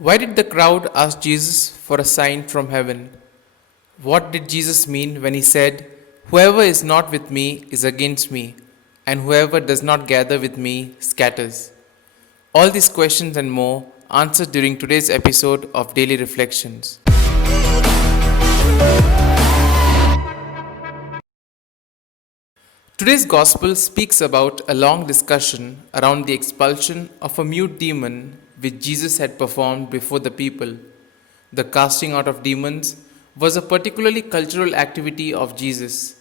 Why did the crowd ask Jesus for a sign from heaven? What did Jesus mean when he said, "Whoever is not with me is against me, and whoever does not gather with me scatters"? All these questions and more answered during today's episode of Daily Reflections. Today's Gospel speaks about a long discussion around the expulsion of a mute demon which Jesus had performed before the people. The casting out of demons was a particularly cultural activity of Jesus.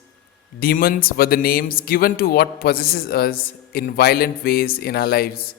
Demons were the names given to what possesses us in violent ways in our lives.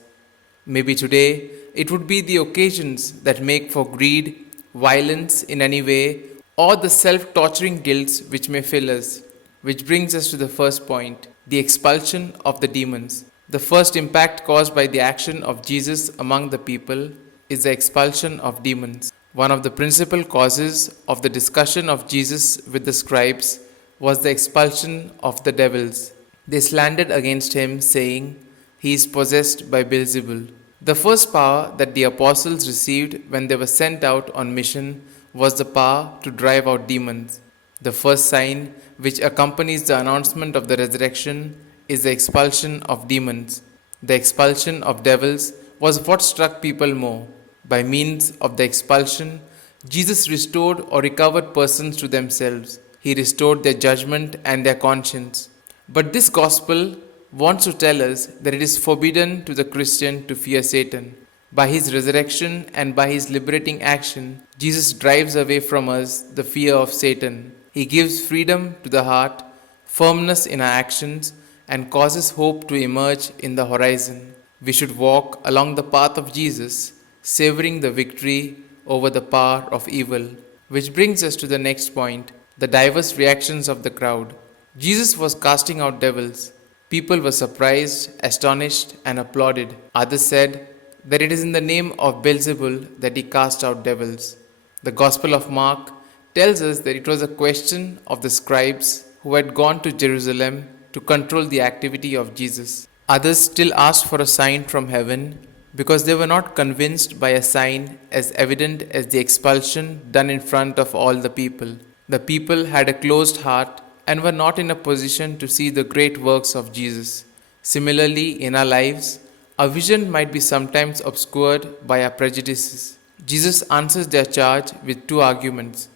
Maybe today it would be the occasions that make for greed, violence in any way, or the self torturing guilts which may fill us. Which brings us to the first point, the expulsion of the demons. The first impact caused by the action of Jesus among the people is the expulsion of demons. One of the principal causes of the discussion of Jesus with the scribes was the expulsion of the devils. They slandered against him, saying, "He is possessed by Beelzebul." The first power that the apostles received when they were sent out on mission was the power to drive out demons. The first sign which accompanies the announcement of the resurrection is the expulsion of demons. The expulsion of devils was what struck people more. By means of the expulsion, Jesus restored or recovered persons to themselves. He restored their judgment and their conscience. But this gospel wants to tell us that it is forbidden to the Christian to fear Satan. By his resurrection and by his liberating action, Jesus drives away from us the fear of Satan. He gives freedom to the heart, firmness in our actions, and causes hope to emerge in the horizon. We should walk along the path of Jesus, savoring the victory over the power of evil. Which brings us to the next point, the diverse reactions of the crowd. Jesus was casting out devils. People were surprised, astonished, and applauded. Others said that it is in the name of Beelzebul that he cast out devils. The Gospel of Mark tells us that it was a question of the scribes who had gone to Jerusalem to control the activity of Jesus. Others still asked for a sign from heaven because they were not convinced by a sign as evident as the expulsion done in front of all the people. The people had a closed heart and were not in a position to see the great works of Jesus. Similarly, in our lives, our vision might be sometimes obscured by our prejudices. Jesus answers their charge with two arguments.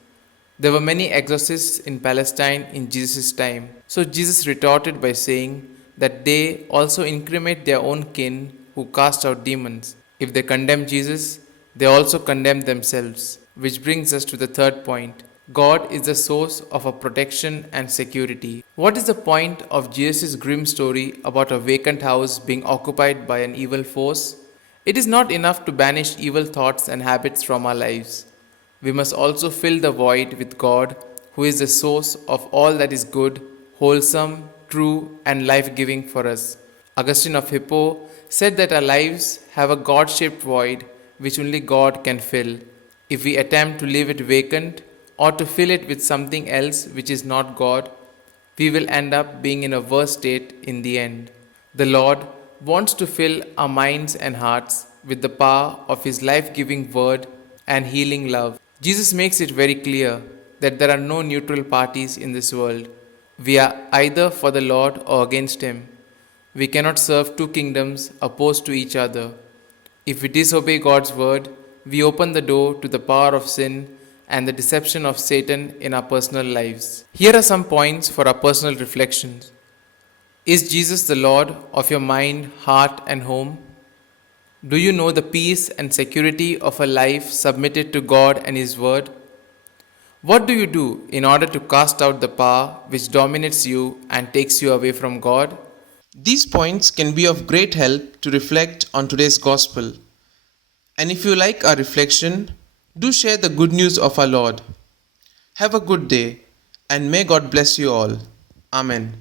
There were many exorcists in Palestine in Jesus' time, so Jesus retorted by saying that they also incriminate their own kin who cast out demons. If they condemn Jesus, they also condemn themselves. Which brings us to the third point. God is the source of our protection and security. What is the point of Jesus' grim story about a vacant house being occupied by an evil force? It is not enough to banish evil thoughts and habits from our lives. We must also fill the void with God, who is the source of all that is good, wholesome, true, and life giving for us. Augustine of Hippo said that our lives have a God shaped void which only God can fill. If we attempt to leave it vacant or to fill it with something else which is not God, we will end up being in a worse state in the end. The Lord wants to fill our minds and hearts with the power of His life giving word and healing love. Jesus makes it very clear that there are no neutral parties in this world. We are either for the Lord or against Him. We cannot serve two kingdoms opposed to each other. If we disobey God's word, we open the door to the power of sin and the deception of Satan in our personal lives. Here are some points for our personal reflections. Is Jesus the Lord of your mind, heart, and home? Do you know the peace and security of a life submitted to God and His Word? What do you do in order to cast out the power which dominates you and takes you away from God? These points can be of great help to reflect on today's Gospel. And if you like our reflection, do share the good news of our Lord. Have a good day, and may God bless you all. Amen.